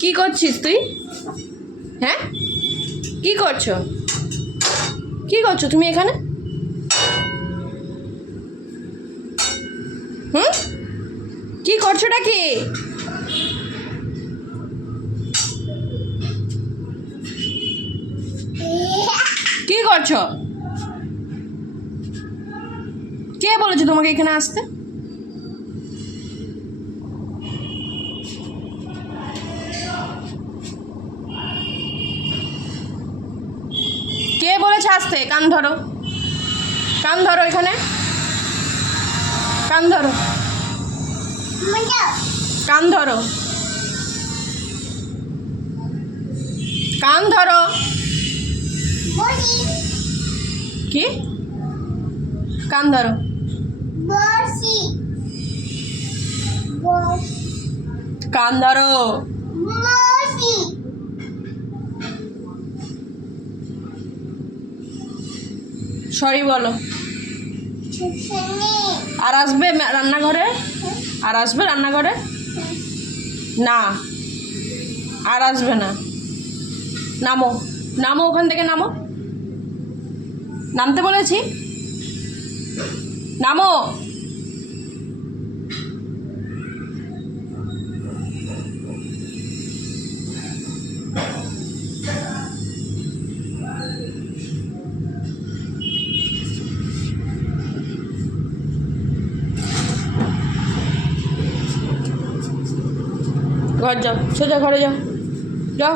কি করছিস তুই? হ্যাঁ, কি করছো? কি করছো তুমি এখানে? হুম, কি করছোটা কি? কি করছো? কে বলেছে তোমাকে এখানে আসতে? কে বলেছে আসতে? কান ধরো, কান ধরো, এখানে কান ধরো, কান ধরো, কান ধরো। কি? কান ধরো। কান ধরো। সরি বলো। আর আসবে রান্নাঘরে? আর আসবে রান্নাঘরে? না, আর আসবে না। নামো, নামো, ওখান থেকে নামো। নামতে বলেছি, নামো। ঘর যাও, সোজা ঘরে যাও, যাও।